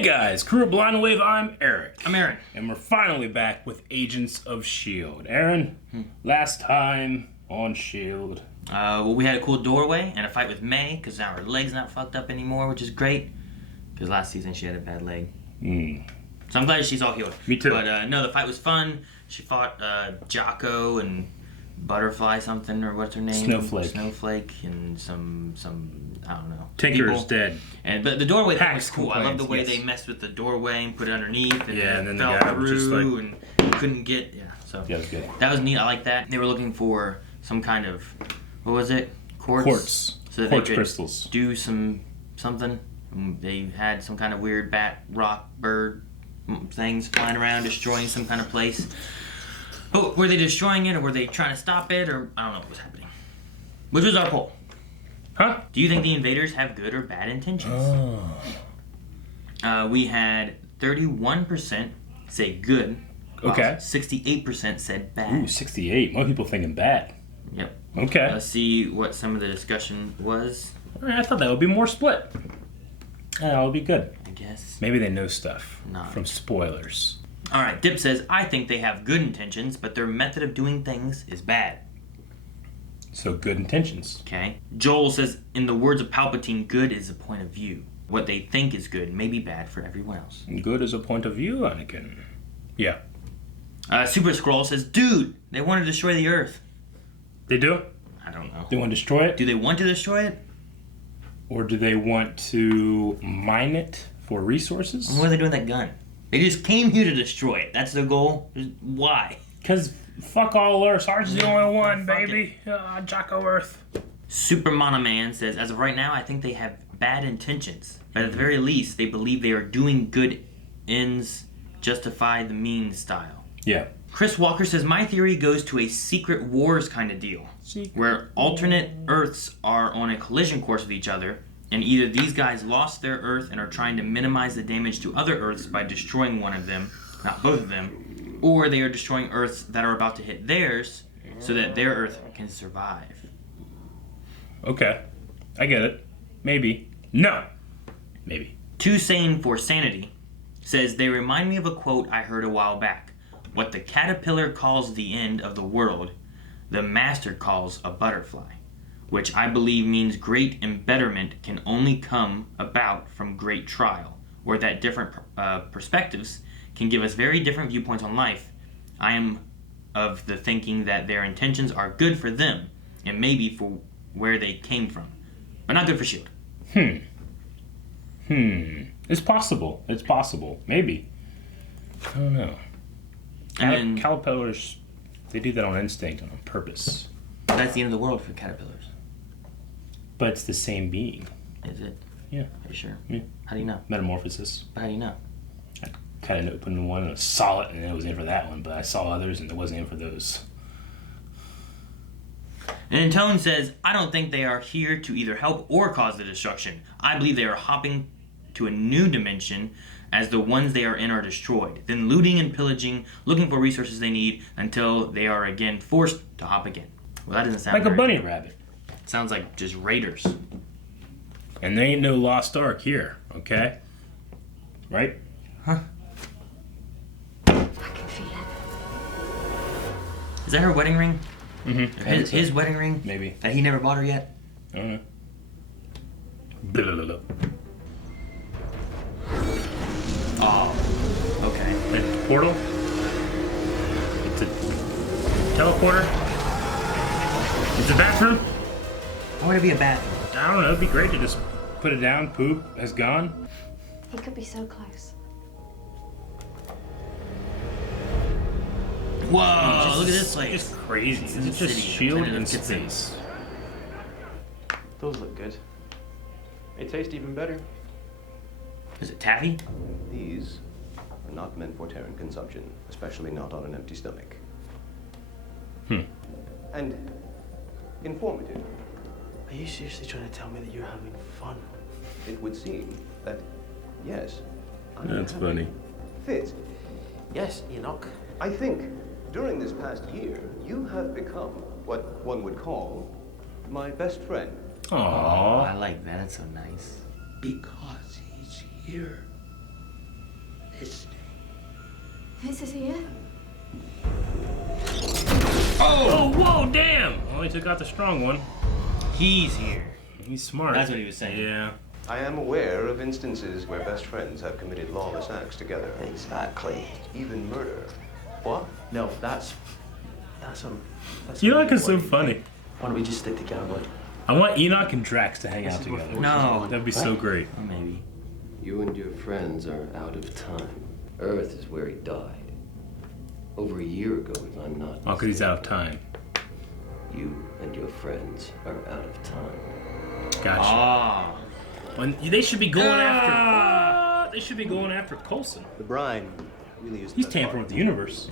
Hey guys, Kuro Blind Wave, I'm Eric. I'm Aaron. And we're finally back with Agents of S.H.I.E.L.D. Aaron, last time on S.H.I.E.L.D. Well, we had a cool doorway and a fight with May, because now her leg's not fucked up anymore, which is great. Because last season she had a bad leg. So I'm glad she's all healed. Me too. But no, the fight was fun. She fought Jocko and Butterfly something, or what's her name? Snowflake and some I don't know. Tinker's dead. But the doorway thing was cool. Complaints, I love the way they messed with the doorway and put it underneath and, and then fell the guy was just through like, and couldn't get so yeah, it was good. That was neat. I like that. They were looking for some kind of, what was it? Quartz. So that Quartz they could crystals. do something. They had some kind of weird bat, rock, bird things flying around, destroying some kind of place. But were they destroying it, or were they trying to stop it, or I don't know what was happening. Which was our poll. Huh? Do you think the invaders have good or bad intentions? We had 31% say good. Okay. 68% said bad. Ooh, 68. More people thinking bad. Yep. Okay. Let's see what some of the discussion was. I thought that would be more split. That would be good. I guess. Maybe they know stuff No. from spoilers. All right. Dip says, I think they have good intentions, but their method of doing things is bad. So good intentions. Okay. Joel says, in the words of Palpatine, good is a point of view. What they think is good may be bad for everyone else. Good is a point of view, Anakin. Yeah. Super Scroll says, dude, they want to destroy the Earth. They do? I don't know. They want to destroy it? Do they want to destroy it? Or do they want to mine it for resources? What are they doing with that gun? They just came here to destroy it. That's their goal? Why? Because fuck all Earth. Ours is the only one, Fuck baby. Jocko Earth. Super Monoman says, as of right now, I think they have bad intentions. But at the very least, they believe they are doing good ends justify the means style. Yeah. Chris Walker says, my theory goes to a secret wars kind of deal. Where alternate Earths are on a collision course with each other, and either these guys lost their Earth and are trying to minimize the damage to other Earths by destroying one of them, not both of them, or they are destroying Earths that are about to hit theirs so that their Earth can survive. Okay. I get it. Maybe. No. Maybe. Too Sane for Sanity says, they remind me of a quote I heard a while back. What the caterpillar calls the end of the world, the master calls a butterfly, which I believe means great embetterment can only come about from great trial, or that different perspectives can give us very different viewpoints on life. I am of the thinking that their intentions are good for them, and maybe for where they came from, but not good for S.H.I.E.L.D. It's possible. It's possible. Maybe. I don't know. And Caterpillars, they do that on instinct and on purpose. that's the end of the world for caterpillars. But it's the same being. Is it? Yeah. Are you sure? Yeah. How do you know? Metamorphosis. How do you know? I kind of opened one and saw it, and it was in for that one, but I saw others and it wasn't in for those. And Tone says, I don't think they are here to either help or cause the destruction. I believe they are hopping to a new dimension as the ones they are in are destroyed, then looting and pillaging, looking for resources they need until they are again forced to hop again. Well, that doesn't sound Like a very bunny good. rabbit. Sounds like just raiders. And there ain't no Lost Ark here, okay? Right? Huh? I can feel it. Is that her wedding ring? Mm-hmm. Or his wedding ring? Maybe. That he never bought her yet? I don't know. Blah, blah, blah, blah. Oh, okay. A portal? It's a teleporter? It's a bathroom? Why would it be a bathroom? I don't know, it'd be great to just put it down, poop, has gone. He could be so close. Whoa, look at this place. It's crazy. It's It's the just city, S.H.I.E.L.D. Planet in of Kitson. space. Those look good. They taste even better. Is it taffy? These are not meant for Terran consumption, especially not on an empty stomach. And informative. Are you seriously trying to tell me that you're having fun? It would seem that, yes, I'm That's happy. funny. Fit. Yes, Enoch. I think during this past year, you have become what one would call my best friend. Oh, Aww. I like that. That's so nice. Because he's here. This is here. Oh, whoa, damn! Well, he took out the strong one. He's here. He's smart. That's what he was saying. Yeah. I am aware of instances where best friends have committed lawless acts together. Exactly. Even murder. What? No, that's Enoch is so funny. Why don't we just stick together, like? I want Enoch and Drax to hang out together. No. That'd be so great. Or maybe. You and your friends are out of time. Earth is where he died. Over a year ago, if I'm not Oh, because he's out of time. You and your friends are out of time. Gotcha. Ah. When, they should be going after. They should be going after Coulson. The brine really is. He's tampering with the universe.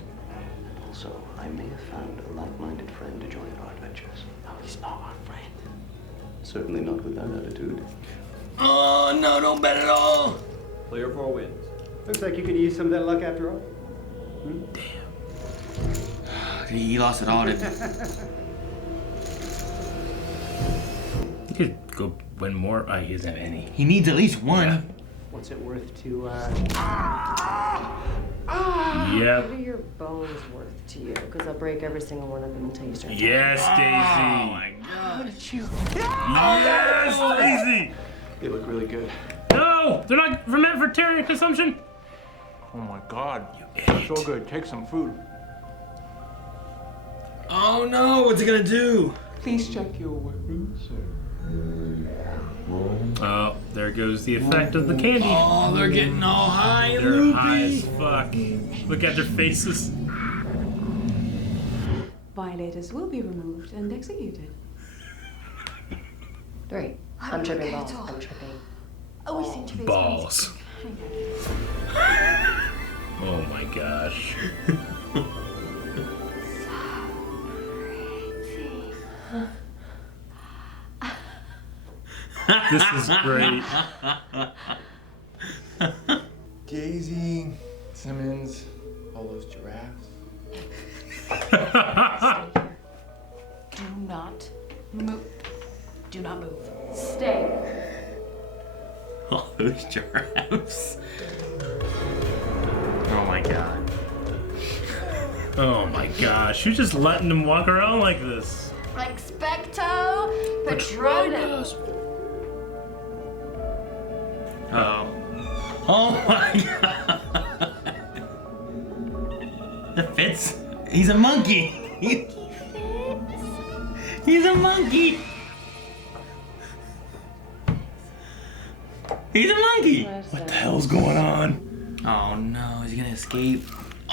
Also, I may have found a like-minded friend to join our adventures. No, he's not our friend. Certainly not with that attitude. Oh, no, don't bet at all. Player 4 wins. Looks like you could use some of that luck after all. He lost it all, didn't he? He could go win more. Oh, he doesn't have any. He needs at least one. What's it worth to, Yep. What are your bones worth to you? Because I'll break every single one of them until you start. Yes, Daisy. Oh my god. Yes, Daisy. They look really good. No, they're not meant for Terran consumption. Oh my god. So good. Take some food. Oh no, what's it gonna do? Please check your weapons, sir. Oh, there goes the effect of the candy. Oh, they're getting all high and They're loopy. high as fuck. Look at their faces. Violators will be removed and executed. 3. I'm tripping balls. I'm tripping. Oh, we seem to be Balls. Oh my gosh. This is great. Daisy, Simmons, all those giraffes. Do not move. Do not move. Stay. All those giraffes. Oh my god. Oh my gosh. You're just letting them walk around like this. Expecto Patronus. Oh. Oh my god. That fits. He's a monkey. He's a monkey. He's a monkey. What the hell's going on? Oh no, is he gonna escape?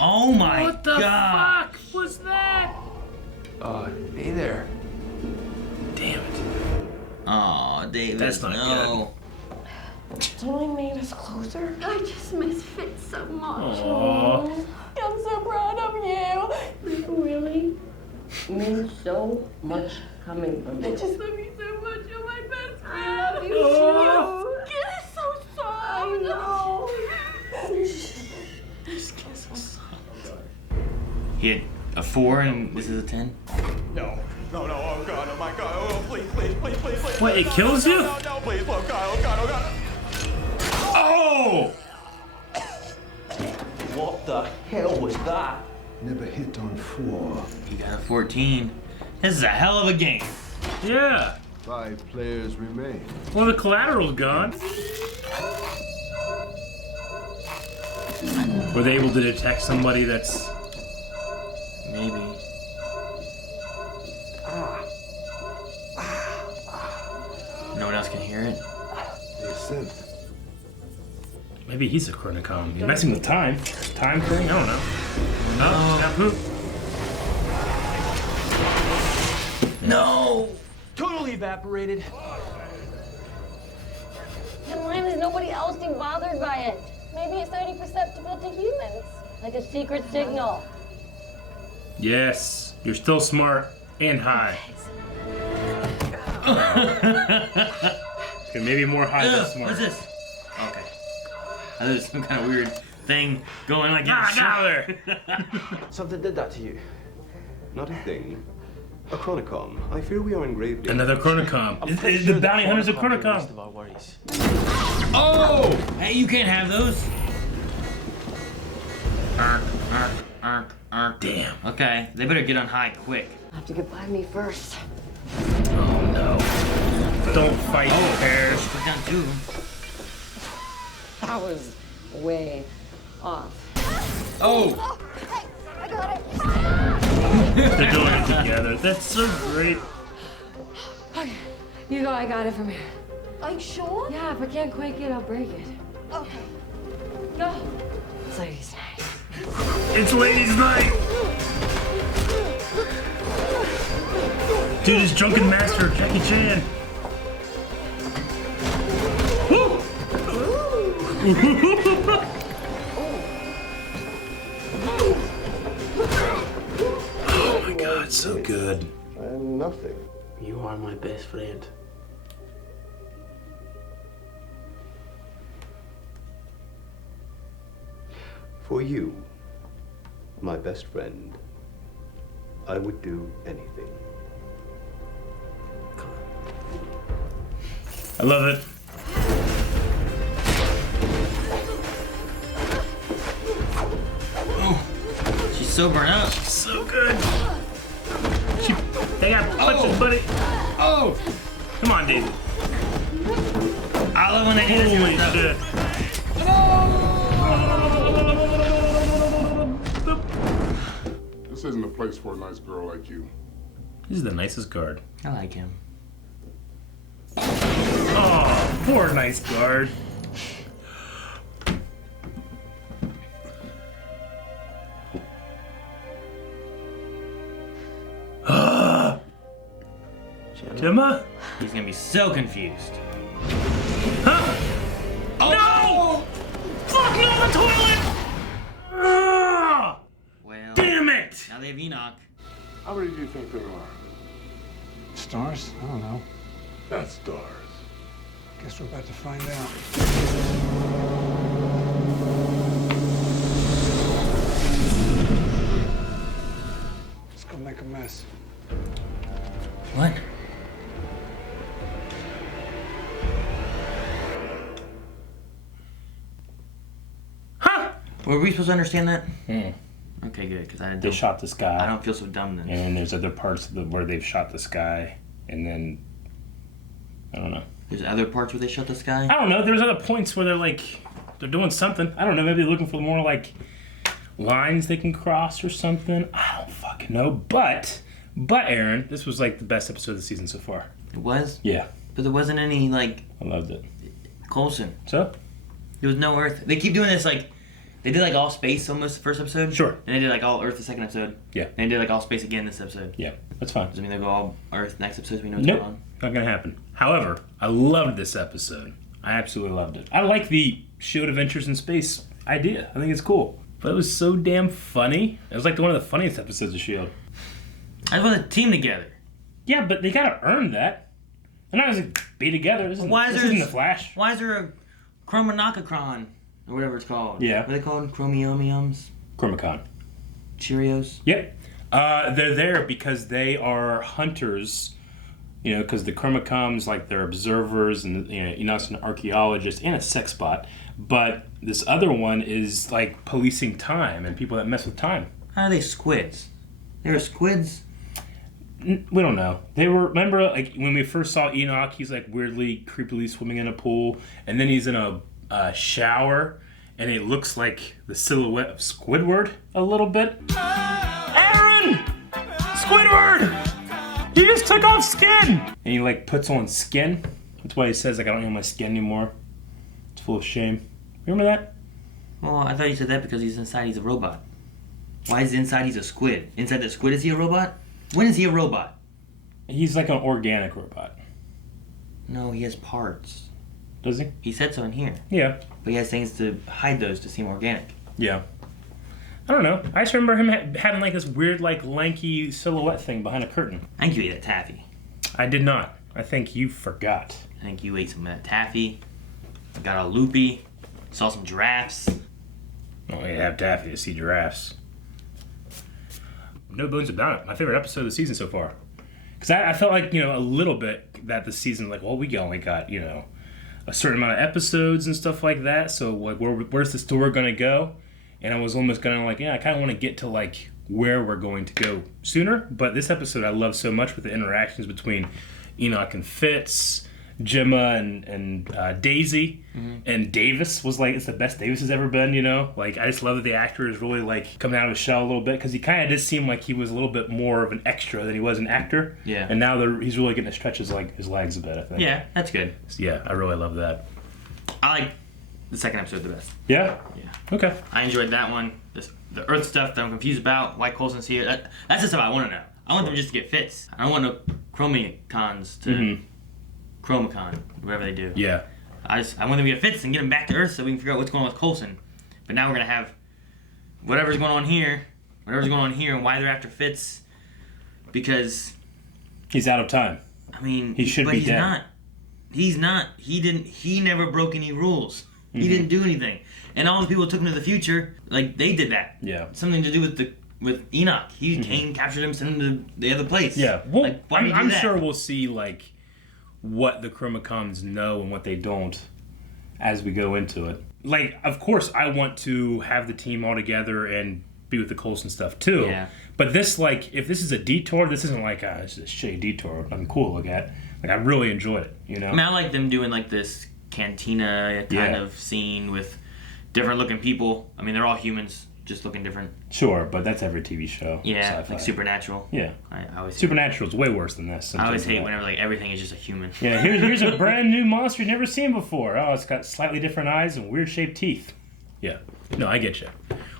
Oh my What the god. fuck was that? Hey there. Damn it. Oh, David. That's not no. It's only made us closer. I just miss Fitz so much. Aww. I'm so proud of you. This really means so much coming from you. I just love you so much. You're my best friend. I love you Oh. too. Your skin is so soft. I know. He had a 4 and this is a 10? No, oh god, oh my god, oh please. What, it kills you? No, please, oh god. Oh! What the hell was that? Never hit on 4. He got a 14. This is a hell of a game. Yeah. 5 players remain. Well, the collateral's gone. Were they able to detect somebody that's... Maybe. No one else can hear it? They said Maybe he's a Chronicom. He's messing with time. Time thing? I don't know. Oh, snap poop. No! Totally evaporated. And why is nobody else seem bothered by it? Maybe it's only perceptible to humans. Like a secret signal. Yes, you're still smart and high. Okay, maybe more high than smart. What's this? Okay. I thought it was some kind of weird thing going like Get out there! Something did that to you. Not a thing. A Chronicom. I fear we are in grave danger. Another Chronicom. The bounty hunter's a Chronicom. Of our worries. Oh! Hey, you can't have those. Damn. Okay, they better get on high quick. Have to get by me first. Oh no. Don't fight, Pears. Put down 2. That was way off. Oh! Hey, I got it. They're doing it together. That's so great. Okay, you go, I got it from here. Are you sure? Yeah, if I can't quake it, I'll break it. Okay. Go. It's ladies' night. It's ladies' night. Dude is drunken master, Jackie Chan. Woo! Oh my god, so good. And nothing. You are my best friend. For you, my best friend, I would do anything. I love it. She's so burnt up. So good. They got punches, buddy. Oh! Come on, David. I love when they do this kind Holy of stuff. shit. This isn't a place for a nice girl like you. This is the nicest guard. I like him. Oh, poor nice guard. Gemma? He's gonna be so confused. Huh? Oh! No! Fuck no, the toilet! Ah! Well, Damn it! now they have Enoch. How many do you think there are? Stars? I don't know. That's stars. Guess we're about to find out. Let's go make a mess. What? Huh? Were we supposed to understand that? Hmm. Okay, good, because I They don't. shot this guy. I don't feel so dumb then. And there's other parts of where they've shot this guy, and then I don't know. There's other parts where they shot this guy. I don't know. There's other points where they're doing something. I don't know. Maybe they're looking for more like lines they can cross or something. I don't fucking know. But Aaron, this was like the best episode of the season so far. It was, Yeah, but there wasn't any like I loved it. Coulson. So There was no Earth. They keep doing this like. They did like all space almost the first episode. Sure. And they did like all Earth the second episode. Yeah. And they did like all space again this episode. yeah, that's fine. Does it mean they'll go all Earth next episode so we know what's Nope, going on? not gonna happen. However, I loved this episode. I absolutely loved it. I like the S.H.I.E.L.D. Adventures in Space idea. I think it's cool. But it was so damn funny. It was like one of the funniest episodes of S.H.I.E.L.D. I just want to team together. Yeah, but they gotta earn that. They're not gonna be together. This isn't the Flash. Why is there a Chromonocacron or whatever it's called? Yeah. What are they called? Chromiums? Chromacon. Cheerios? Yep. They're there because they are hunters. You know, because the Chromacons, like, they're observers, and Enoch's an archaeologist and a sex bot. But this other one is like policing time and people that mess with time. How are they squids? They were squids? We don't know. They were, remember, like when we first saw Enoch, he's like weirdly, creepily swimming in a pool, and then he's in a shower, and it looks like the silhouette of Squidward a little bit. Aaron! Squidward! He just took off skin! And he like puts on skin. That's why he says like I don't need my skin anymore. It's full of shame. Remember that? Well, I thought you said that because he's inside he's a robot. Why is inside he's a squid? Inside the squid is he a robot? When is he a robot? He's like an organic robot. No, he has parts. Does he? He said so in here. Yeah. But he has things to hide those to seem organic. Yeah. I don't know. I just remember him having like this weird like lanky silhouette thing behind a curtain. I think you ate that taffy. I did not. I think you forgot. I think you ate some of that taffy. Got all loopy. Saw some giraffes. Oh, you have taffy to see giraffes. No bones about it. My favorite episode of the season so far. Because I felt like, a little bit that the season, like, well, we only got, a certain amount of episodes and stuff like that. So, like, where's the story going to go? and I was almost kind of like, I kind of want to get to like where we're going to go sooner. But this episode I love so much with the interactions between Enoch and Fitz, Gemma and Daisy, and Davis was like, it's the best Davis has ever been, Like, I just love that the actor is really like coming out of his shell a little bit, because he kind of did seem like he was a little bit more of an extra than he was an actor. Yeah. And now he's really getting to stretch his legs a bit, I think. Yeah, that's good. Yeah, I really love that. I like the second episode the best. Yeah? Yeah. Okay. I enjoyed that one. The Earth stuff that I'm confused about, why Coulson's here, that's the stuff I want to know. I want them just to get Fitz. I don't want no Chromicons to Chromicon, whatever they do. Yeah. I want them to get Fitz and get him back to Earth so we can figure out what's going on with Coulson. But now we're going to have whatever's going on here and why they're after Fitz, because he's out of time. I mean, he should be dead. Not. He's not. He never broke any rules. He didn't do anything. And all the people who took him to the future, like, they did that. Yeah. Something to do with Enoch. He came, captured him, sent him to the other place. Yeah. Well, like, why did he do I'm that? sure we'll see, like, what the Chromicons know and what they don't as we go into it. Like, of course, I want to have the team all together and be with the Coulson stuff, too. Yeah. But this, like, if this is a detour, this isn't like, it's a shitty detour. I'm cool to look at. Like, I really enjoyed it, I mean, I like them doing, like, this cantina kind of scene with different looking people. I mean, they're all humans, just looking different. Sure, but that's every TV show. Yeah, sci-fi. like Supernatural. Yeah. I always Supernatural's way worse than this. I always hate whenever like everything is just a human. Yeah, here's a brand new monster you've never seen before. Oh, it's got slightly different eyes and weird shaped teeth. Yeah. No, I get you.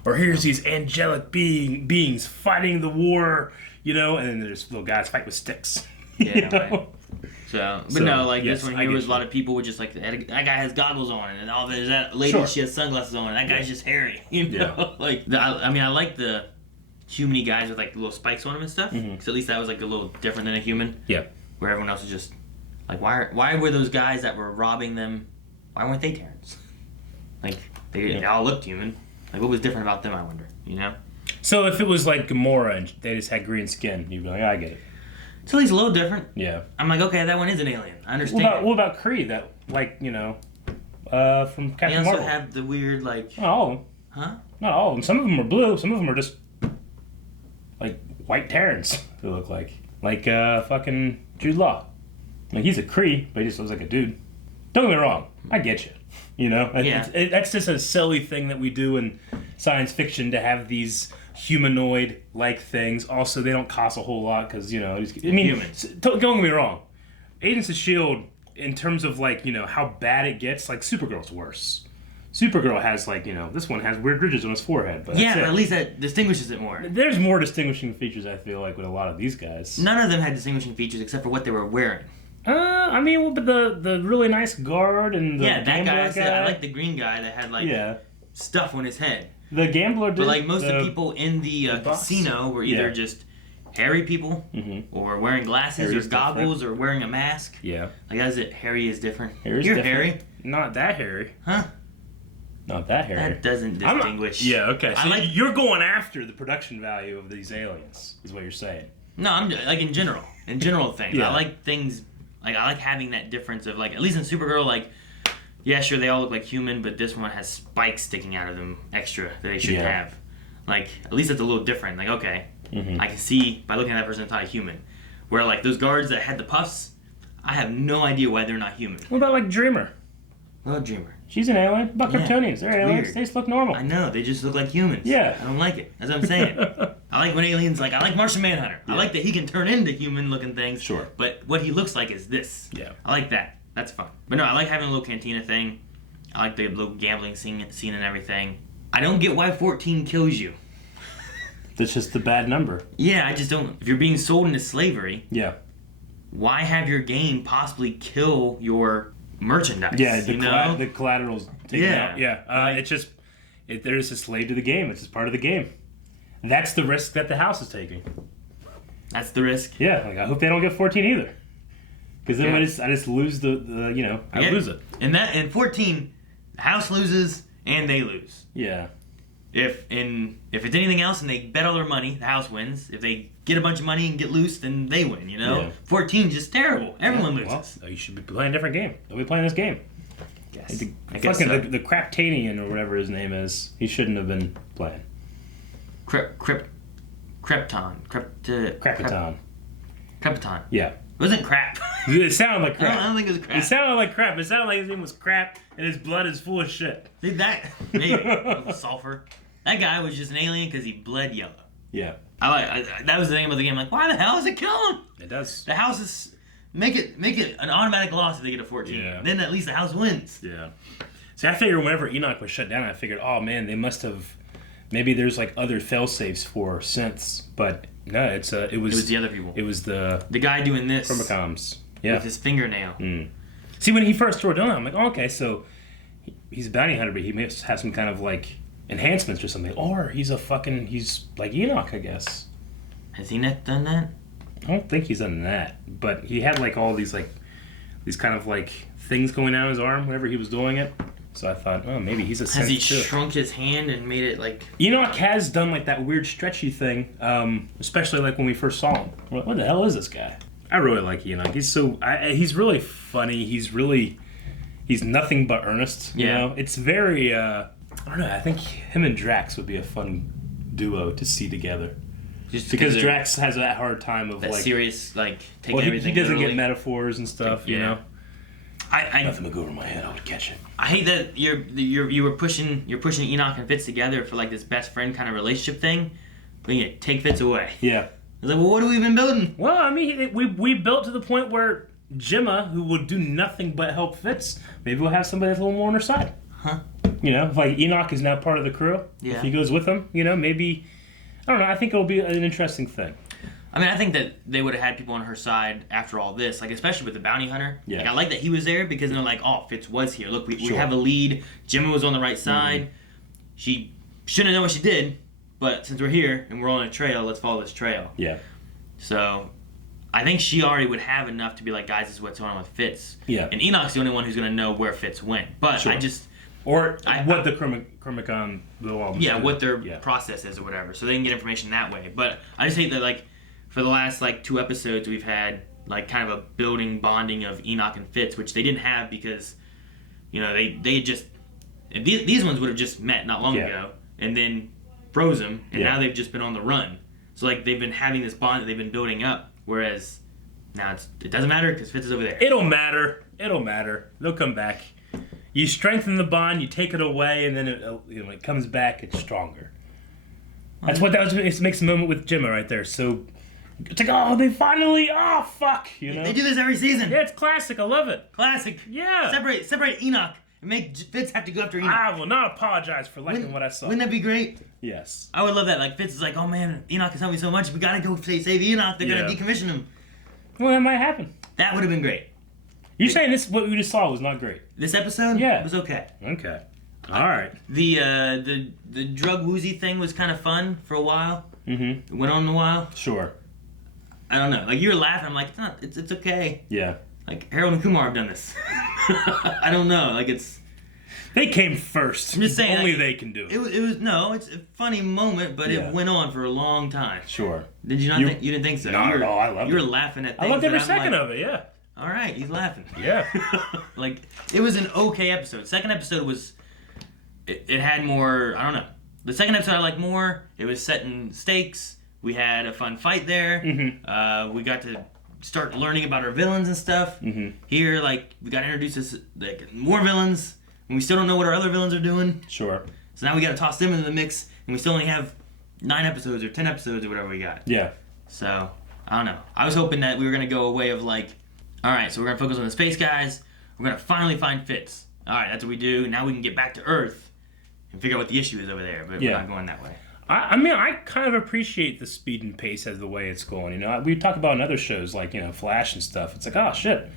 Or here's these angelic beings fighting the war, and then there's little guys fight with sticks. Yeah, right. So, but no, like yes, this one here was a lot of people with just like that guy has goggles on, and all there's that lady she has sunglasses on, and that guy's just hairy. Like I like the human-y guys with like little spikes on them and stuff. Because at least that was like a little different than a human. Yeah. Where everyone else is just like, why were those guys that were robbing them? Why weren't they Terrans? Like they all looked human. Like what was different about them? I wonder. So if it was like Gamora and they just had green skin, you'd be like, I get it. It's at least a little different. Yeah. I'm like, okay, that one is an alien. I understand. What about Kree? That, like, from Captain They also Marvel. have the weird, like... Not all of them. Huh? Not all of them. Some of them are blue. Some of them are just, like, white Terrans, they look like. Like, fucking Jude Law. Like, he's a Kree, but he just looks like a dude. Don't get me wrong. I get you. That's just a silly thing that we do in science fiction to have these humanoid-like things. Also, they don't cost a whole lot because, humans. Don't get me wrong. Agents of S.H.I.E.L.D., in terms of, like, how bad it gets, like, Supergirl's worse. Supergirl has, like, this one has weird ridges on his forehead. But but at least that distinguishes it more. There's more distinguishing features, I feel like, with a lot of these guys. None of them had distinguishing features except for what they were wearing. But the really nice guard and the that gambler guy. I like the green guy that had, like, stuff on his head. The gambler did. But, like, most of the people in the casino were either just hairy people or wearing glasses or goggles or wearing a mask. Yeah. Like, that's it. Hairy is different. You're different. Hairy. Not that hairy. Huh? Not that hairy. That doesn't distinguish. Okay. So you're going after the production value of these aliens, is what you're saying. No, I'm like in general things. Yeah. I like things, like I like having that difference of like, at least in Supergirl, like, yeah, sure, they all look like human, but this one has spikes sticking out of them extra that they shouldn't have. Like, at least it's a little different. Like, okay, I can see by looking at that person it's not a human. Where like those guards that had the puffs, I have no idea why they're not human. What about like Dreamer? Well, Dreamer. She's an alien. What about Kryptonians? They're aliens. They just look normal. I know, they just look like humans. Yeah. I don't like it. That's what I'm saying. I like when aliens, like, I like Martian Manhunter. I like that he can turn into human-looking things. Sure. But what he looks like is this. Yeah. I like that. That's fun. But no, I like having a little cantina thing. I like the little gambling scene and everything. I don't get why 14 kills you. That's just the bad number. Yeah, I just don't. If you're being sold into slavery, why have your game possibly kill your merchandise? Yeah, the collateral's taken out. Yeah, it's just, they're just a slave to the game. It's just part of the game. That's the risk that the house is taking. That's the risk? Yeah, like I hope they don't get 14 either. Because then I just lose I lose it. And 14, the house loses and they lose. Yeah. If it's anything else and they bet all their money, the house wins. If they get a bunch of money and get loose, then they win, Yeah. 14 just terrible. Everyone loses. Well, you should be playing a different game. Don't be playing this game. guess. The, I guess fucking so. the Craptanian or whatever his name is. He shouldn't have been playing. Krepiton. Yeah. It wasn't crap. It sounded like crap. I don't think it was crap. It sounded like crap. It sounded like his name was crap, and his blood is full of shit. See, that maybe sulfur. That guy was just an alien because he bled yellow. Yeah. That was the name of the game. Like, why the hell is it killing him? It does. The house is make it an automatic loss if they get a 14. Yeah. Then at least the house wins. Yeah. See, I figured whenever Enoch was shut down, I figured, oh man, they must have. Maybe there's like other fail-safes for synths, but no, it was the other people. It was the guy doing this Chromocoms. Yeah. with his fingernail. See, when he first threw it down, I'm like, oh, okay, so he's a bounty hunter, but he must have some kind of like enhancements or something, or he's like Enoch, I guess. Has Enoch done that? I don't think he's done that, but he had like all these kind of like things going down his arm whenever he was doing it. So I thought, oh, maybe he's a synth Has he too. shrunk his hand and made it like... Enoch has done like that weird stretchy thing, especially like when we first saw him. What the hell is this guy? I really like Enoch. He's really funny. He's nothing but earnest. You know, it's very. I don't know. I think him and Drax would be a fun duo to see together. Just because Drax has that hard time of that like serious, like taking everything. He doesn't literally. get metaphors and stuff. You know. Nothing would go over my head. I would catch it. I hate that you're pushing Enoch and Fitz together for like this best friend kind of relationship thing. But yeah, take Fitz away. Yeah. It's like, well, what have we been building? Well, I mean, we built to the point where Gemma, who will do nothing but help Fitz, maybe we'll have somebody that's a little more on her side. Huh? You know, like Enoch is now part of the crew. Yeah. If he goes with them, you know, maybe, I don't know, I think it'll be an interesting thing. I mean, I think that they would have had people on her side after all this, like especially with the bounty hunter. Yeah. Like, I like that he was there because they're like, oh, Fitz was here. Look, we have a lead. Gemma was on the right side. Mm-hmm. She shouldn't have known what she did, but since we're here and we're on a trail, let's follow this trail. Yeah. So, I think she already would have enough to be like, guys, this is what's going on with Fitz. Yeah. And Enoch's the only one who's going to know where Fitz went. But Sure. I just... Or what the Chromicon will yeah, what their process is or whatever. So they can get information that way. But I just hate that, like, for the last, like, 2 episodes, we've had, like, kind of a building bonding of Enoch and Fitz, which they didn't have because, you know, they just... These ones would have just met not long ago and then froze them, and now they've just been on the run. So, like, they've been having this bond that they've been building up, whereas now it doesn't matter because Fitz is over there. It'll matter. They'll come back. You strengthen the bond, you take it away, and then it comes back, it's stronger. That's what it makes the moment with Gemma right there. So it's like, oh, they finally, oh, fuck, you know? They do this every season. Yeah, it's classic. I love it. Classic. Yeah. Separate Enoch and make Fitz have to go after Enoch. I will not apologize for liking what I saw. Wouldn't that be great? Yes. I would love that. Like, Fitz is like, oh man, Enoch has helped me so much. We gotta go save Enoch. They're gonna decommission him. Well, that might happen. That would have been great. You're saying what we just saw was not great? This episode? Yeah. It was okay. Okay. All right. The drug woozy thing was kind of fun for a while. Mm-hmm. It went on a while. Sure. I don't know. Like, you were laughing. I'm like, it's okay. Yeah. Like, Harold and Kumar have done this. I don't know. Like, it's... They came first. I'm just saying. Only like, they can do it. It's a funny moment, but it went on for a long time. Sure. Did you not think? You didn't think so? Not at all. I loved it. You were laughing at things. I loved every second like, of it, yeah. All right, he's laughing. Yeah. Like, it was an okay episode. Second episode was... It had more... I don't know. The second episode I liked more. It was setting stakes. We had a fun fight there. Mm-hmm. We got to start learning about our villains and stuff. Mm-hmm. Here, like, we got introduced to like, more villains, and we still don't know what our other villains are doing. Sure. So now we got to toss them into the mix, and we still only have 9 episodes or 10 episodes or whatever we got. Yeah. So, I don't know. I was hoping that we were going to go a way of like, all right, so we're going to focus on the space guys. We're going to finally find Fitz. All right, that's what we do. Now we can get back to Earth and figure out what the issue is over there, but we're not going that way. I mean, I kind of appreciate the speed and pace as the way it's going. You know, we talk about in other shows like, you know, Flash and stuff. It's like, oh, shit.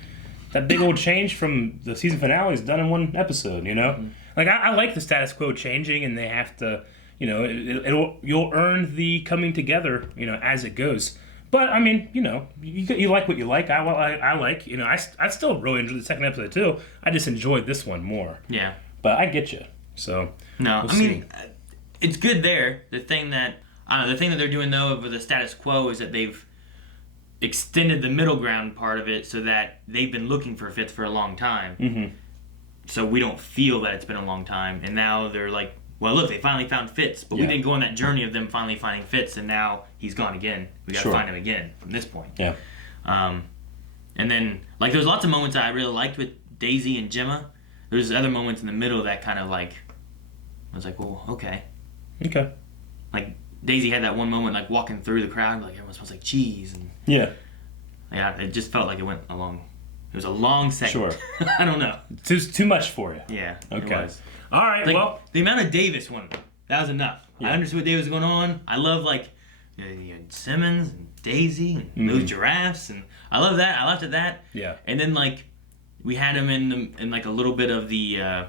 That big old change from the season finale is done in 1 episode, you know? Mm-hmm. Like, I like the status quo changing, and they have to, you know, you'll earn the coming together, you know, as it goes. But, I mean, you know, you like what you like. I like, you know, I still really enjoyed the second episode, too. I just enjoyed this one more. Yeah. But I get you. So, no, we'll I mean, see. It's good there. The thing that they're doing, though, over the status quo is that they've extended the middle ground part of it so that they've been looking for Fitz for a long time. Mm-hmm. so we don't feel that it's been a long time. And now they're like, well, look, they finally found Fitz, but we didn't go on that journey of them finally finding Fitz, and now he's gone again. We got to find him again from this point. Yeah. And then, like, there's lots of moments that I really liked with Daisy and Gemma. There's other moments in the middle that kind of, like, I was like, well, okay. Okay. Like, Daisy had that one moment, like, walking through the crowd, like, everyone smells like cheese. And yeah, it just felt like it went along. It was a long segment. Sure. I don't know. Too much for you. Yeah. Okay. It was. All right, like, well. The amount of Davis one, that was enough. Yeah. I understood what Davis was going on. I love, like, you had Simmons and Daisy and those giraffes, and I love that. I laughed at that. Yeah. And then, like, we had him in like a little bit of the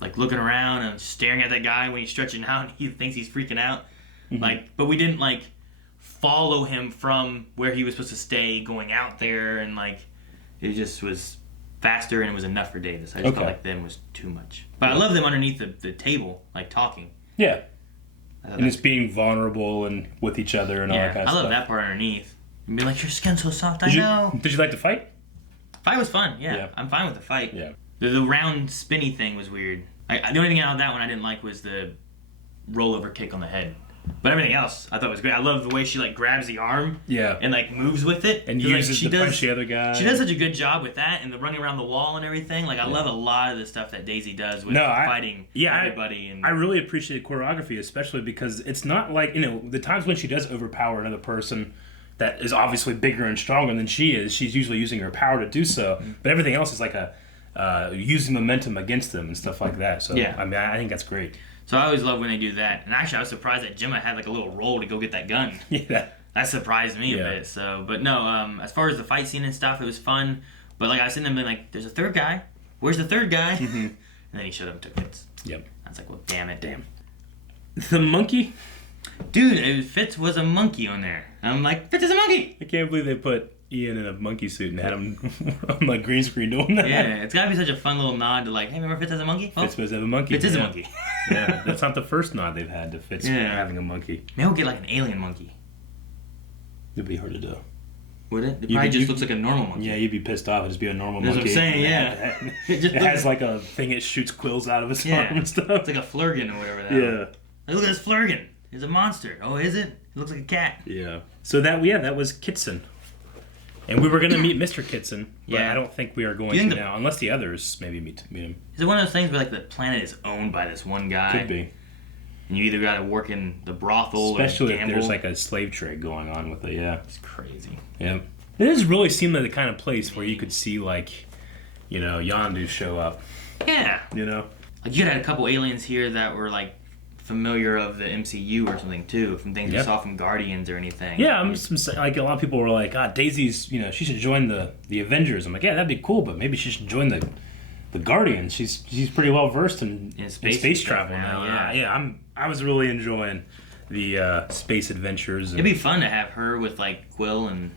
like looking around and staring at that guy when he's stretching out and he thinks he's freaking out. Like, but we didn't like follow him from where he was supposed to stay going out there, and like it just was faster and it was enough for Davis. I just felt like them was too much. But I love them underneath the table, like talking. Yeah. And just being vulnerable and with each other and all that kind of stuff. I love that part underneath. And be like, your skin's so soft, I Did know. Did you like the fight? Fight was fun, yeah. I'm fine with the fight. Yeah. The round spinny thing was weird. The only thing out of that one I didn't like was the rollover kick on the head. But everything else I thought was great. I love the way she like grabs the arm and like moves with it. And uses to punch the other guy. She does such a good job with that and the running around the wall and everything. Like I love a lot of the stuff that Daisy does with fighting everybody. I really appreciate choreography, especially because it's not like, the times when she does overpower another person that is obviously bigger and stronger than she is, she's usually using her power to do so. But everything else is like using momentum against them and stuff like that. So I mean, I think that's great. So I always love when they do that. And actually, I was surprised that Gemma had like a little roll to go get that gun. Yeah. That surprised me a bit. So, but no, as far as the fight scene and stuff, it was fun. But like I was sitting there being like, there's a third guy. Where's the third guy? And then he showed up and took Fitz. Yep. I was like, well, damn it. Damn. The monkey? Dude, Fitz was a monkey on there. I'm like, Fitz is a monkey! I can't believe they put Ian in a monkey suit and had him on the green screen doing that. Yeah, it's gotta be such a fun little nod to like, hey, remember Fitz has a monkey? Oh, Fitz does have a monkey. Fitz is a monkey. Yeah, that's not the first nod they've had to Fitz having a monkey. Maybe we'll get like an alien monkey. It'd be hard to do. Would it? It probably just looks like a normal monkey. Yeah, you'd be pissed off. It'd just be a normal monkey. That's what I'm saying, yeah. It has like a thing it shoots quills out of its arm and stuff. It's like a flurgan or whatever that is. Hey, look at this flurgan. He's a monster. Oh, is it? It looks like a cat. Yeah. So that was Kitson. And we were going to meet Mr. Kitson, but I don't think we are going to now, unless the others maybe meet him. Is it one of those things where like the planet is owned by this one guy? Could be. And you either got to work in the brothel Especially or gamble. if there's like a slave trade going on with it, yeah. It's crazy. Yeah. It does really seem like the kind of place where you could see like, Yondu show up. Yeah. Like you had a couple aliens here that were like familiar of the MCU or something too, from things we saw from Guardians or anything. Yeah, like a lot of people were like, Daisy's, she should join the Avengers. I'm like, yeah, that'd be cool, but maybe she should join the Guardians. She's pretty well versed in space travel now. Yeah, I was really enjoying the space adventures. It'd be fun to have her with like Quill and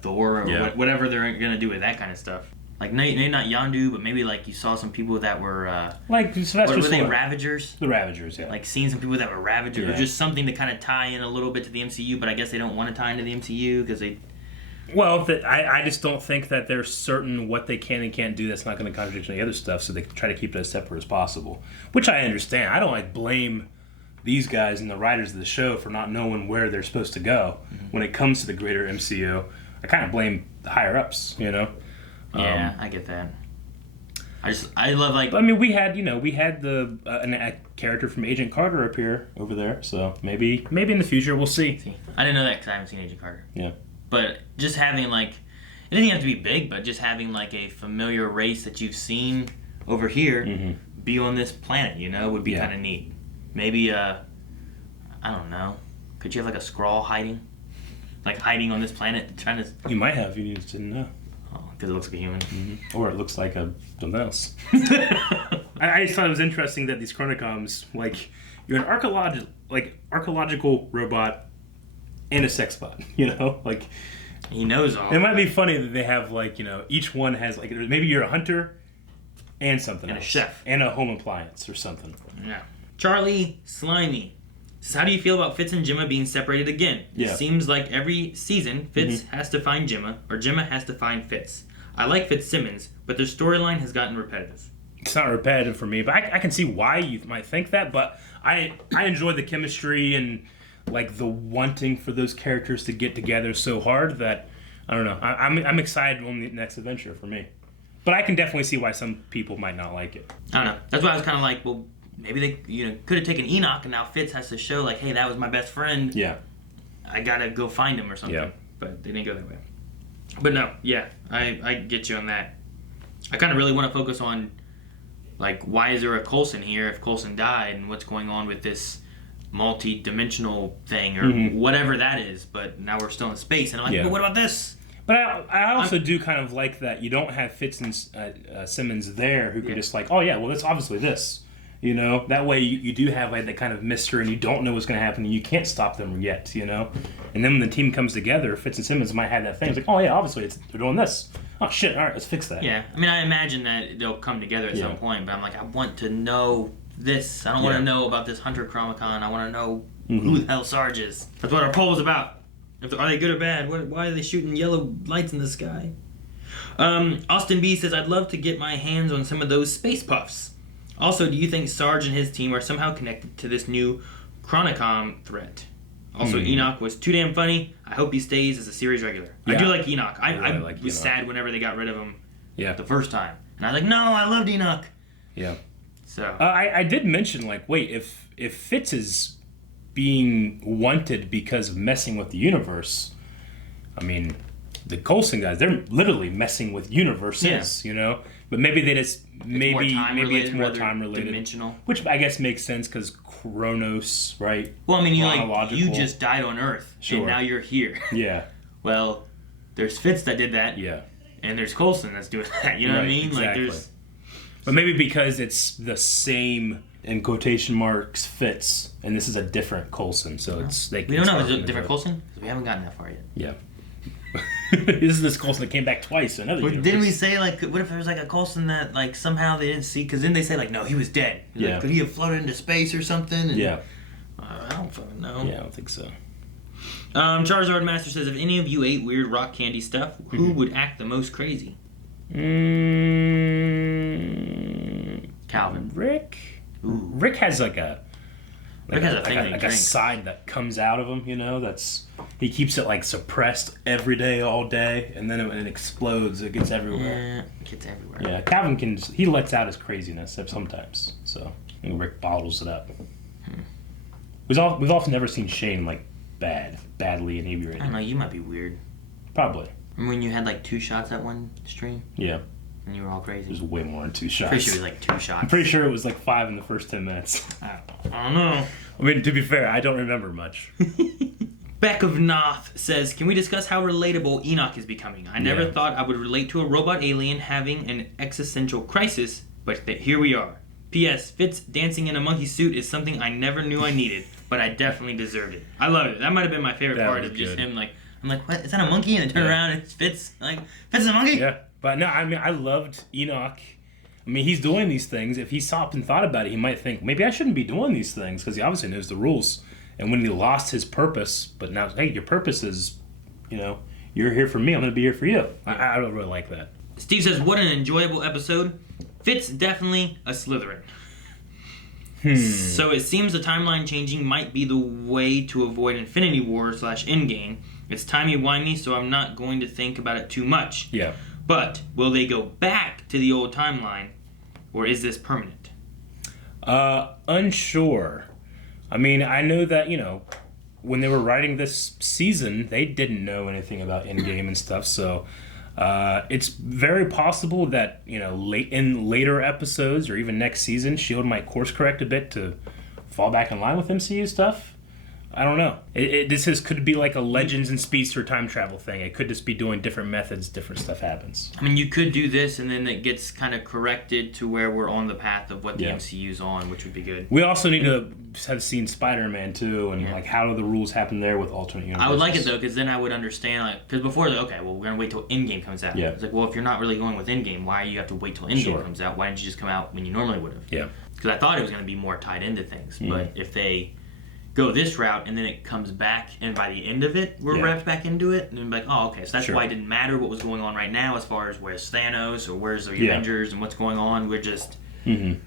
Thor or whatever they're gonna do with that kind of stuff. Like maybe not Yondu, but maybe like you saw some people that were like Sylvester were they Ravagers? The Ravagers, yeah. Like seeing some people that were Ravagers, or just something to kind of tie in a little bit to the MCU. But I guess they don't want to tie into the MCU because they. Well, I just don't think that they're certain what they can and can't do that's not going to contradict any other stuff, so they try to keep it as separate as possible. Which I understand. I don't blame these guys and the writers of the show for not knowing where they're supposed to go when it comes to the greater MCU. I kind of blame the higher ups, Yeah, I get that. I love like. I mean, we had the a character from Agent Carter appear over there, so maybe in the future we'll see. I didn't know that because I haven't seen Agent Carter. Yeah. But just having like, it doesn't have to be big, but just having like a familiar race that you've seen over here be on this planet, would be kind of neat. Maybe I don't know. Could you have like a Skrull hiding? Like hiding on this planet, trying to. You might have. You just didn't know. Oh, because it looks like a human. Or it looks like something else. I just thought it was interesting that these Chronicoms, like, you're an archaeological robot and a sex bot. Like. He knows all. It might be funny that they have each one has maybe you're a hunter and something and else. A chef and a home appliance or something. Yeah. Charlie Slimy says, how do you feel about Fitz and Gemma being separated again? It seems like every season, Fitz has to find Gemma, or Gemma has to find Fitz. I like Fitzsimmons, but their storyline has gotten repetitive. it's not repetitive for me, but I can see why you might think that. But I enjoy the chemistry and like the wanting for those characters to get together so hard that I don't know. I'm excited on the next adventure for me. But I can definitely see why some people might not like it. I don't know. That's why I was kind of like, well, maybe they could have taken Enoch, and now Fitz has to show like, hey, that was my best friend. Yeah. I gotta go find him or something. Yeah. But they didn't go that way. But no, yeah, I get you on that. I kind of really want to focus on, like, why is there a Coulson here if Coulson died, and what's going on with this multi-dimensional thing or whatever that is. But now we're still in space, and I'm like, but what about this? But I also do kind of like that you don't have Fitz and Simmons there who can just like, oh yeah, well it's obviously this. You know, that way you do have like that kind of mystery and you don't know what's going to happen and you can't stop them yet, you know? And then when the team comes together, Fitz and Simmons might have that thing. It's like, oh yeah, obviously they're doing this. Oh shit, all right, let's fix that. Yeah, I mean, I imagine that they'll come together at some point, but I'm like, I want to know this. I don't want to know about this Hunter Chromicon. I want to know who the hell Sarge is. That's what our poll was about. Are they good or bad? Why are they shooting yellow lights in the sky? Austin B says, I'd love to get my hands on some of those space puffs. Also, do you think Sarge and his team are somehow connected to this new Chronicom threat? Also, Enoch was too damn funny. I hope he stays as a series regular. Yeah. I do like Enoch. I really was sad whenever they got rid of him the first time. And I was like, no, I loved Enoch. Yeah. So I did mention, like, wait, if Fitz is being wanted because of messing with the universe, I mean, the Coulson guys, they're literally messing with universes, you know? But maybe they just, maybe it's more time related. Dimensional. Which I guess makes sense because Kronos, right? Well, I mean, you just died on Earth, and now you're here. Yeah. Well, there's Fitz that did that. Yeah. And there's Coulson that's doing that. You know what I mean? Exactly. Like, but maybe because it's the same, in quotation marks, Fitz, and this is a different Coulson, so it's... we don't know. Is it a different Coulson? We haven't gotten that far yet. Yeah. This is this Coulson that came back twice. Didn't we say, like, what if there was like a Coulson that like somehow they didn't see? Because then they say like, no, he was dead. Like, could he have floated into space or something? And, I don't fucking know. Yeah, I don't think so. Charizard Master says, if any of you ate weird rock candy stuff, who would act the most crazy? Calvin. Rick. Ooh. Rick has like a side that comes out of him, you know, he keeps it like suppressed every day, all day, and then when it explodes, it gets everywhere. Yeah, it gets everywhere. Yeah, Calvin he lets out his craziness sometimes, so I think Rick bottles it up. We've often never seen Shane like badly inebriated. I don't know, you might be weird. Probably. Remember when you had like 2 shots at one stream? Yeah. And you were all crazy? There's way more than 2 shots. Pretty sure it was like 2 shots. I'm pretty sure it was like 5 in the first 10 minutes. I don't know. I mean, to be fair, I don't remember much. Beck of Noth says, can we discuss how relatable Enoch is becoming? I never thought I would relate to a robot alien having an existential crisis, but here we are. P.S. Fitz dancing in a monkey suit is something I never knew I needed, but I definitely deserved it. I loved it. That might have been my favorite part of just him, like, I'm like, what? Is that a monkey? And I turn around and it's Fitz. Like, Fitz is a monkey? Yeah. But no, I mean, I loved Enoch. I mean, he's doing these things. If he stopped and thought about it, he might think, maybe I shouldn't be doing these things, because he obviously knows the rules. And when he lost his purpose, but now, hey, your purpose is, you know, you're here for me, I'm going to be here for you. I don't really like that. Steve says, what an enjoyable episode. Fitz definitely a Slytherin. So it seems the timeline changing might be the way to avoid Infinity War / Endgame. It's timey-wimey, so I'm not going to think about it too much. Yeah. But will they go back to the old timeline, or is this permanent? Unsure. I mean, I know that, you know, when they were writing this season, they didn't know anything about Endgame and stuff, so it's very possible that, you know, in later episodes or even next season, S.H.I.E.L.D. might course correct a bit to fall back in line with MCU stuff. I don't know. Could be like a Legends and Speedster time travel thing. It could just be doing different methods, different stuff happens. I mean, you could do this and then it gets kind of corrected to where we're on the path of what the MCU's on, which would be good. We also need to have seen Spider-Man too, and like how do the rules happen there with alternate universes. I would like it though, because then I would understand, like, because before, okay, well, we're going to wait till Endgame comes out. Yeah. It's like, well, if you're not really going with Endgame, why do you have to wait till Endgame comes out? Why didn't you just come out when you normally would have? Yeah. Because I thought it was going to be more tied into things, but if they go this route and then it comes back and by the end of it we're wrapped back into it and then like, oh, okay, so that's why it didn't matter what was going on right now as far as where's Thanos or where's the Avengers and what's going on. We're just Mm-hmm.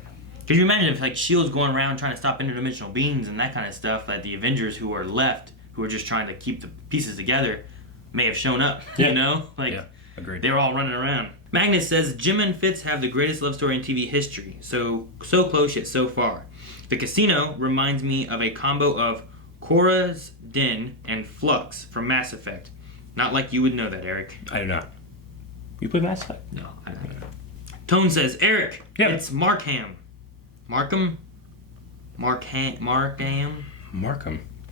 Could you imagine if like S.H.I.E.L.D's going around trying to stop interdimensional beings and that kind of stuff, that the Avengers who are left, who are just trying to keep the pieces together, may have shown up, you know? Like, agreed. They were all running around. Magnus says, Jim and Fitz have the greatest love story in TV history. So close yet so far. The casino reminds me of a combo of Korra's Den and Flux from Mass Effect. Not like you would know that, Eric. I do not. You play Mass Effect? No, I don't. Tone says, Eric, it's Markham. Markham? Markham?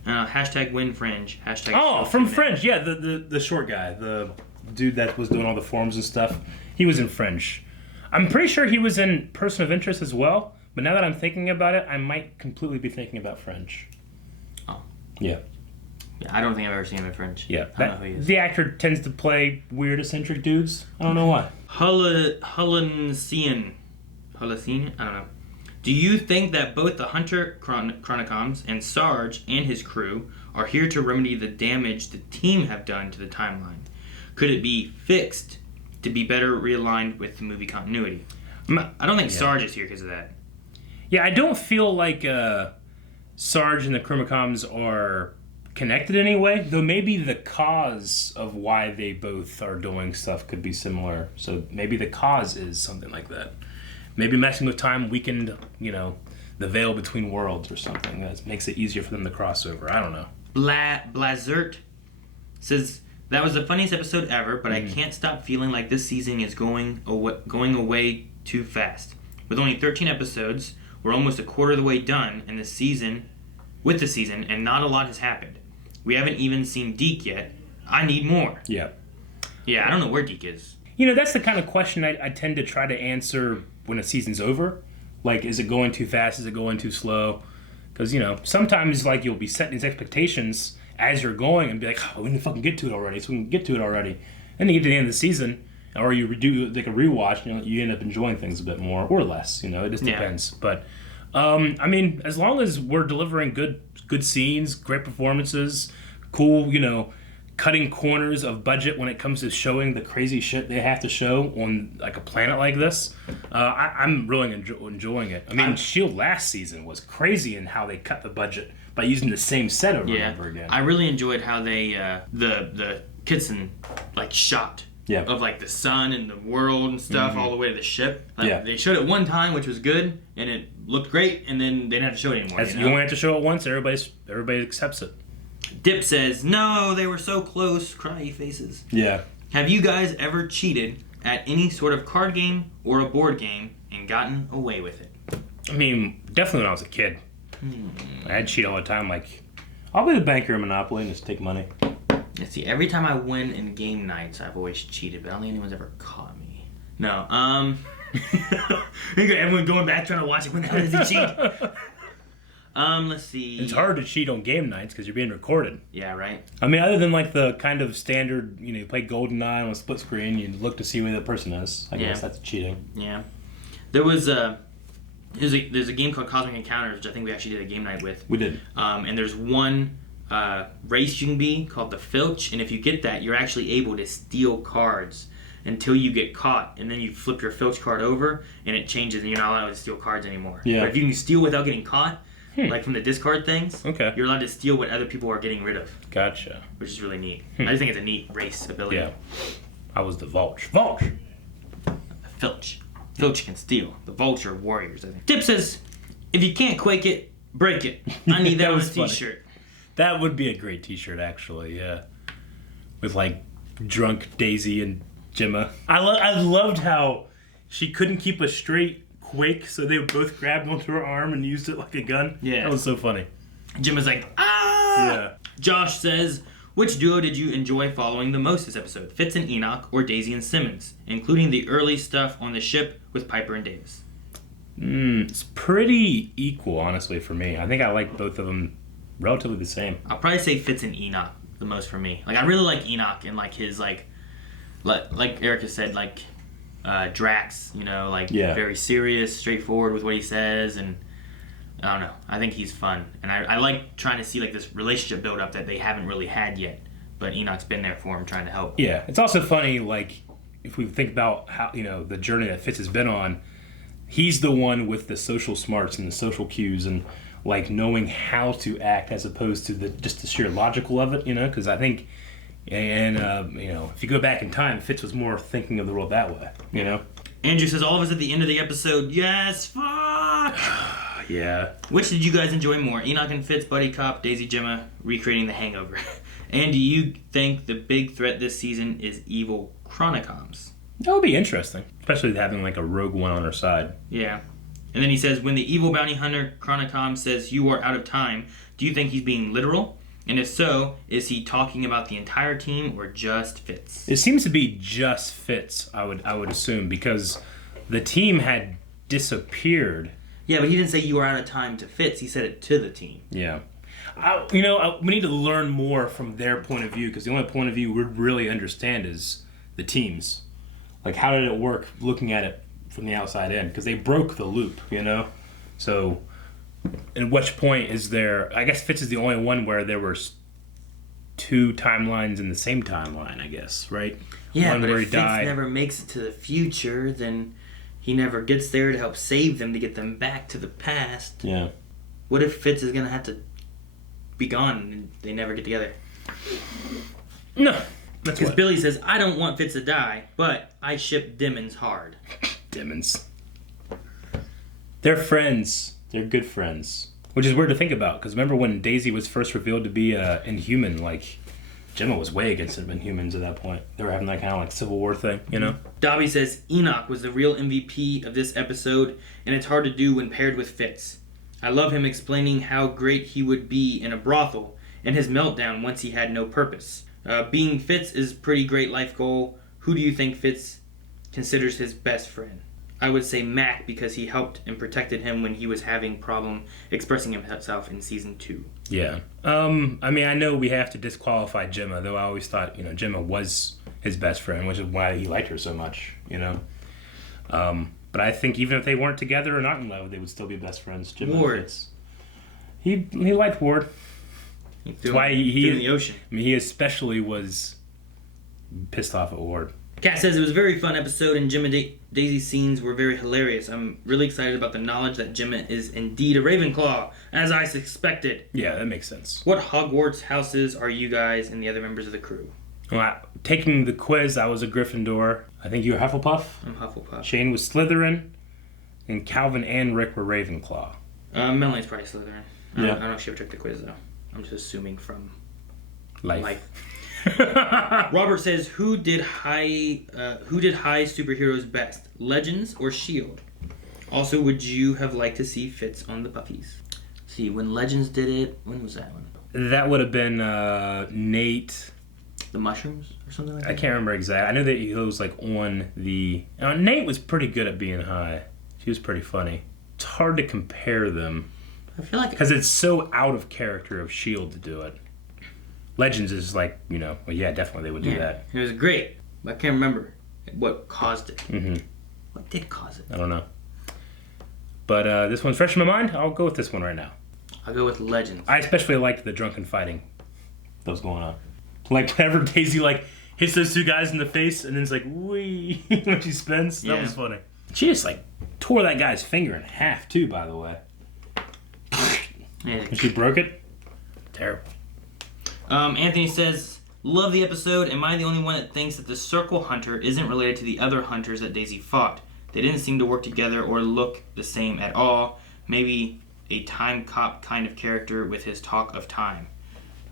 Hashtag win Fringe. Hashtag from Fringe. Yeah, the short guy. The dude that was doing all the forums and stuff. He was in Fringe. I'm pretty sure he was in Person of Interest as well. But now that I'm thinking about it, I might completely be thinking about Fringe. Oh. Yeah. I don't think I've ever seen him in Fringe. Yeah. I don't know who he is. The actor tends to play weird, eccentric dudes. I don't know why. Hullasian. I don't know. Do you think that both the Hunter Chronicons and Sarge and his crew are here to remedy the damage the team have done to the timeline? Could it be fixed to be better realigned with the movie continuity? I don't think Sarge is here because of that. Yeah, I don't feel like Sarge and the Chronicons are connected in any way, though maybe the cause of why they both are doing stuff could be similar. So maybe the cause is something like that. Maybe messing with time weakened, the veil between worlds or something. That makes it easier for them to cross over. I don't know. Blazert says, that was the funniest episode ever, but I can't stop feeling like this season is going away too fast. With only 13 episodes, we're almost a quarter of the way done with the season, and not a lot has happened. We haven't even seen Deke yet. I need more. Yeah. Yeah, I don't know where Deke is. That's the kind of question I tend to try to answer when a season's over. Like, is it going too fast? Is it going too slow? Because, sometimes, you'll be setting these expectations as you're going and be like, oh, we need to fucking get to it already. So we can get to it already. And then you get to the end of the season, or you do like a rewatch, you end up enjoying things a bit more or less. It just depends. But, as long as we're delivering good scenes, great performances, cool, cutting corners of budget when it comes to showing the crazy shit they have to show on like a planet like this, I'm really enjoying it. S.H.I.E.L.D. last season was crazy in how they cut the budget by using the same set over and over again. I really enjoyed how they the Kitson shot of the sun and the world and stuff all the way to the ship. They showed it one time, which was good, and it looked great, and then they didn't have to show it anymore. You only have to show it once. Everybody accepts it. Dip says, no, they were so close. Cryy faces. Yeah. Have you guys ever cheated at any sort of card game or a board game and gotten away with it? Definitely when I was a kid. I'd cheat all the time. I'll be the banker in Monopoly and just take money. Let's see. Every time I win in game nights, I've always cheated, but I don't think anyone's ever caught me. No. Everyone going back trying to watch it. When the hell does he cheat? Let's see. It's hard to cheat on game nights because you're being recorded. Yeah, right. Other than the kind of standard, you play GoldenEye on a split screen, you look to see who the person is. I guess that's cheating. Yeah. There's a game called Cosmic Encounters, which I think we actually did a game night with. We did. And there's one race you can be called the Filch, and if you get that, you're actually able to steal cards until you get caught, and then you flip your Filch card over, and it changes, and you're not allowed to steal cards anymore. Yeah. But if you can steal without getting caught, from the discard things, okay, you're allowed to steal what other people are getting rid of. Gotcha. Which is really neat. I just think it's a neat race ability. Yeah. I was the Vulch. Filch. Filch can steal. The Vulture are warriors, I think. Tip says, if you can't quake it, break it. I need that on a t-shirt. That would be a great t-shirt, actually, yeah. With, drunk Daisy and Gemma. I loved how she couldn't keep a straight quake, so they both grabbed onto her arm and used it like a gun. Yeah. That was so funny. Gemma's like, ah! Yeah. Josh says, which duo did you enjoy following the most this episode? Fitz and Enoch or Daisy and Simmons? Including the early stuff on the ship with Piper and Davis. It's pretty equal, honestly, for me. I think I like both of them relatively the same. I'll probably say Fitz and Enoch the most for me. I really like Enoch and his like Erica said, Drax, very serious, straightforward with what he says, and I don't know. I think he's fun, and I like trying to see this relationship build up that they haven't really had yet, but Enoch's been there for him, trying to help. Yeah, it's also funny, if we think about how the journey that Fitz has been on, he's the one with the social smarts and the social cues and like knowing how to act as opposed to just the sheer logical of it, because I think, and if you go back in time, Fitz was more thinking of the world that way, Andrew says, all of us at the end of the episode, yes, fuck! Yeah. Which did you guys enjoy more? Enoch and Fitz, Buddy Cop, Daisy Gemma, recreating The Hangover. And do you think the big threat this season is evil Chronicoms? That would be interesting, especially having like a rogue one on her side. Yeah. And then he says, when the evil bounty hunter Chronicom says you are out of time, do you think he's being literal? And if so, is he talking about the entire team or just Fitz? It seems to be just Fitz, I would assume, because the team had disappeared. Yeah, but he didn't say you are out of time to Fitz. He said it to the team. Yeah. We need to learn more from their point of view, because the only point of view we really understand is the team's. Like, how did it work looking at it from the outside in? Because they broke the loop, So, at which point is there... I guess Fitz is the only one where there were two timelines in the same timeline, I guess, right? Yeah, one but where if he Fitz died. never makes it to the future, then he never gets there to help save them, to get them back to the past. Yeah. What if Fitz is going to have to be gone and they never get together? No. Because Billy says, I don't want Fitz to die, but I ship Dimmons hard. Dimmons. They're friends. They're good friends. Which is weird to think about, because remember when Daisy was first revealed to be Inhuman, like, Gemma was way against Inhumans at that point. They were having that kind of like Civil War thing, Dobby says, Enoch was the real MVP of this episode, and it's hard to do when paired with Fitz. I love him explaining how great he would be in a brothel, and his meltdown once he had no purpose. Being Fitz is a pretty great life goal. Who do you think Fitz considers his best friend? I would say Mac, because he helped and protected him when he was having problem expressing himself in season 2. Yeah. I know we have to disqualify Gemma, though I always thought, Gemma was his best friend, which is why he liked her so much, But I think even if they weren't together or not in love, they would still be best friends. Gemma Ward. And Fitz. He liked Ward. That's why he in the ocean. He especially was pissed off at Ward. Kat says it was a very fun episode and Gemma Daisy's scenes were very hilarious. I'm really excited about the knowledge that Gemma is indeed a Ravenclaw, as I suspected. Yeah, that makes sense. What Hogwarts houses are you guys and the other members of the crew? Well, taking the quiz, I was a Gryffindor. I think you were Hufflepuff. I'm Hufflepuff. Shane was Slytherin. And Calvin and Rick were Ravenclaw. Melanie's probably Slytherin. I Yeah. don't know if she ever took the quiz, though. I'm just assuming from Life. Robert says, who did high superheroes best, Legends or S.H.I.E.L.D? Also, would you have liked to see Fitz on the Puffies? See, when Legends did it, when was that one? That would have been Nate. The Mushrooms or something like that? I can't remember exactly. I know that he was like on the... Nate was pretty good at being high. She was pretty funny. It's hard to compare them. I feel like... Because it's so out of character of S.H.I.E.L.D. to do it. Legends is like, well, yeah, definitely they would do that. It was great, but I can't remember what caused it. Mm-hmm. What did cause it? I don't know. But this one's fresh in my mind. I'll go with this one right now. I'll go with Legends. I especially liked the drunken fighting that was going on. Like, whenever Daisy, hits those two guys in the face, and then it's like, wee, when she spins. That was funny. She just, tore that guy's finger in half, too, by the way. Yeah. And she broke it? Terrible. Anthony says, love the episode. Am I the only one that thinks that the Circle Hunter isn't related to the other hunters that Daisy fought? They didn't seem to work together or look the same at all. Maybe a time cop kind of character with his talk of time.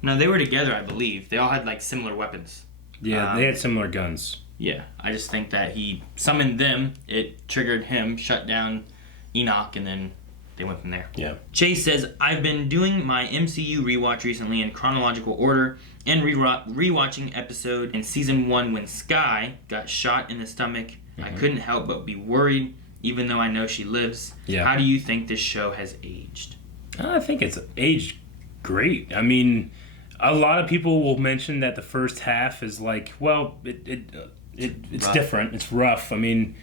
No, they were together, I believe. They all had, similar weapons. Yeah, they had similar guns. Yeah, I just think that he summoned them, it triggered him, shut down Enoch, and then they went from there. Yeah. Chase says, I've been doing my MCU rewatch recently in chronological order and rewatching episode in season 1 when Skye got shot in the stomach. Mm-hmm. I couldn't help but be worried, even though I know she lives. Yeah. How do you think this show has aged? I think it's aged great. I mean, a lot of people will mention that the first half is it's different. It's rough. I mean,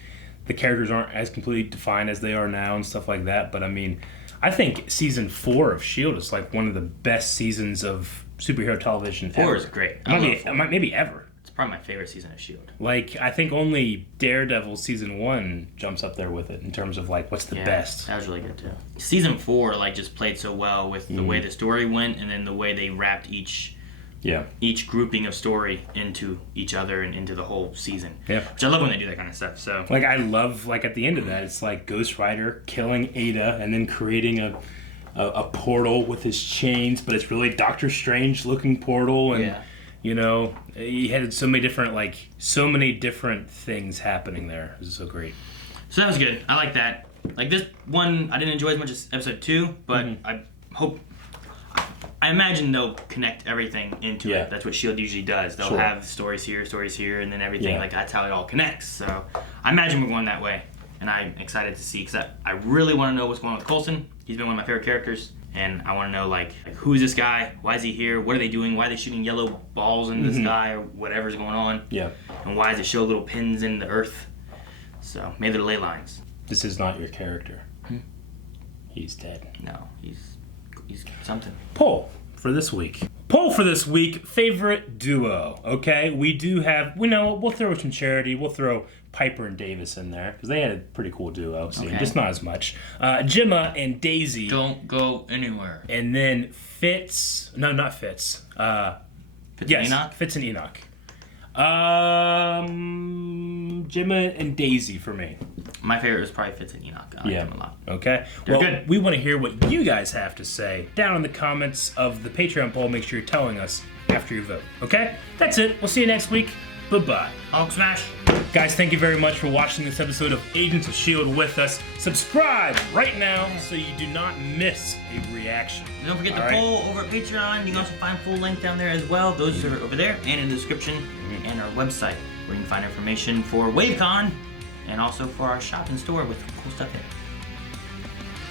the characters aren't as completely defined as they are now and stuff like that. But I mean, I think season 4 of S.H.I.E.L.D. is one of the best seasons of superhero television 4 ever. is great. Maybe ever. It's probably my favorite season of S.H.I.E.L.D. Like, I think only Daredevil season 1 jumps up there with it in terms of like what's the best. That was really good too. Season 4 like just played so well with the way the story went, and then the way they wrapped each grouping of story into each other and into the whole season. Yeah. Which I love when they do that kind of stuff. So like I love like at the end of that, it's like Ghost Rider killing Ada and then creating a portal with his chains, but it's really Doctor Strange looking portal, and you know, he had so many different things happening there. It was so great. So that was good. I like that. Like this one, I didn't enjoy as much as episode 2, but I imagine they'll connect everything into it. That's what S.H.I.E.L.D. usually does. They'll have stories here, and then everything. Like that's how it all connects. So I imagine we're going that way, and I'm excited to see because I really want to know what's going on with Coulson. He's been one of my favorite characters, and I want to know like who is this guy? Why is he here? What are they doing? Why are they shooting yellow balls in the sky or whatever's going on? Yeah. And why does it show little pins in the earth? So maybe they're ley lines. This is not your character. He's dead. No, he's something. Poll for this week. Favorite duo. Okay, we do have. We'll throw some charity. We'll throw Piper and Davis in there because they had a pretty cool duo scene, just not as much. Gemma and Daisy. Don't go anywhere. And then Fitz. No, not Fitz. Fitz and Enoch. Fitz and Enoch. Gemma and Daisy for me. My favorite was probably Fitz and Enoch. I like them a lot. Okay. They're good. We want to hear what you guys have to say down in the comments of the Patreon poll. Make sure you're telling us after you vote. Okay? That's it. We'll see you next week. Bye-bye. Hulk smash. Guys, thank you very much for watching this episode of Agents of S.H.I.E.L.D. with us. Subscribe right now so you do not miss a reaction. And don't forget the poll over at Patreon. You can also find full link down there as well. Those are over there and in the description and our website where you can find information for WaveCon and also for our shop and store with cool stuff in it.